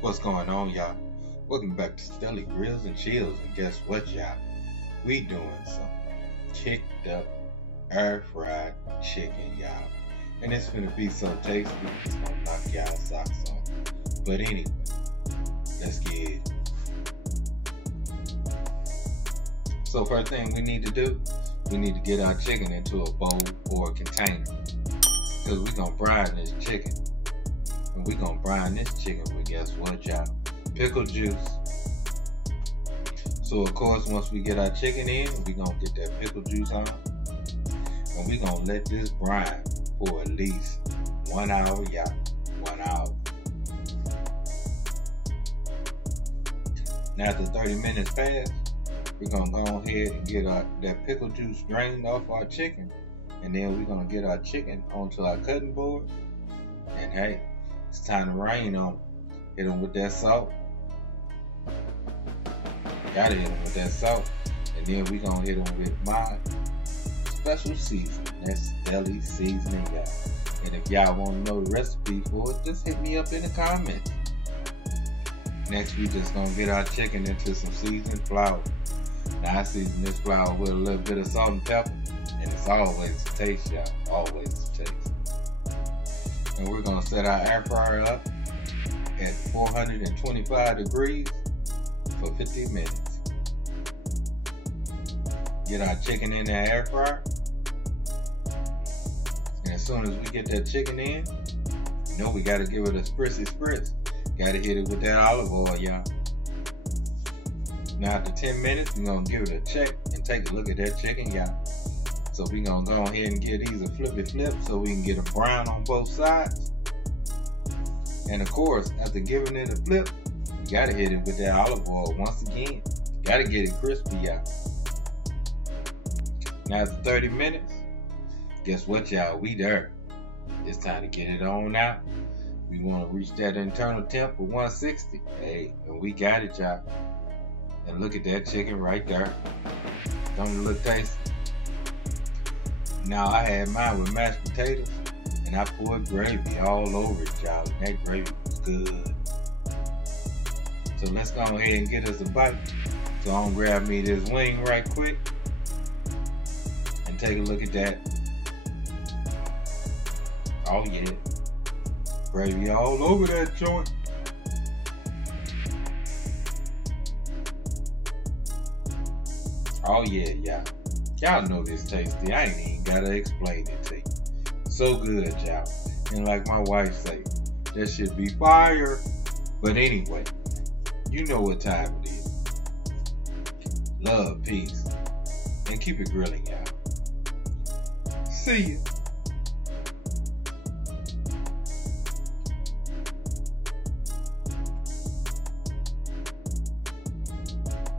What's going on, y'all? Welcome back to Stelly Grills and Chills. And guess what, y'all? We doing some kicked up air fried chicken, y'all. And it's gonna be so tasty, it's gonna knock y'all socks off. But anyway, let's get it. So first thing we need to do, we need to get our chicken into a bowl or a container. Because we're gonna brine this chicken. And we're gonna brine this chicken with, guess what, y'all? Pickle juice. So of course, once we get our chicken in, we're gonna get that pickle juice on. And we're gonna let this brine for at least 1 hour, y'all. 1 hour. Now after 30 minutes pass, we're gonna go ahead and get that pickle juice drained off our chicken. And then we're gonna get our chicken onto our cutting board. And hey, it's time to rain on them. Hit them with that salt. Gotta hit them with that salt. And then we're gonna hit them with my special seasoning. That's Stelly seasoning, y'all. And if y'all want to know the recipe for it, just hit me up in the comments. Next, we just gonna get our chicken into some seasoned flour. Now I season this flour with a little bit of salt and pepper. And it's always a taste, y'all. Always a taste. And we're gonna set our air fryer up at 425 degrees for 50 minutes. Get our chicken in the air fryer. And as soon as we get that chicken in, you know we gotta give it a spritzy spritz. Gotta hit it with that olive oil, y'all. Now after 10 minutes, we're gonna give it a check and take a look at that chicken, y'all. So we're gonna go ahead and give these a flippy flip so we can get a brown on both sides. And of course, after giving it a flip, you gotta hit it with that olive oil once again. Gotta get it crispy, y'all. Now after 30 minutes, guess what, y'all? We there. It's time to get it on out. We wanna reach that internal temp of 160. Hey, and we got it, y'all. And look at that chicken right there. Don't it look tasty? Now I had mine with mashed potatoes and I poured gravy all over it, y'all. And that gravy was good. So let's go ahead and get us a bite. So I'm gonna grab me this wing right quick and take a look at that. Oh yeah. Gravy all over that joint. Oh yeah, y'all. Y'all know this tasty. I ain't even gotta explain it to you. So good, y'all. And like my wife say, that should be fire. But anyway, you know what time it is. Love, peace, and keep it grilling, y'all. See ya.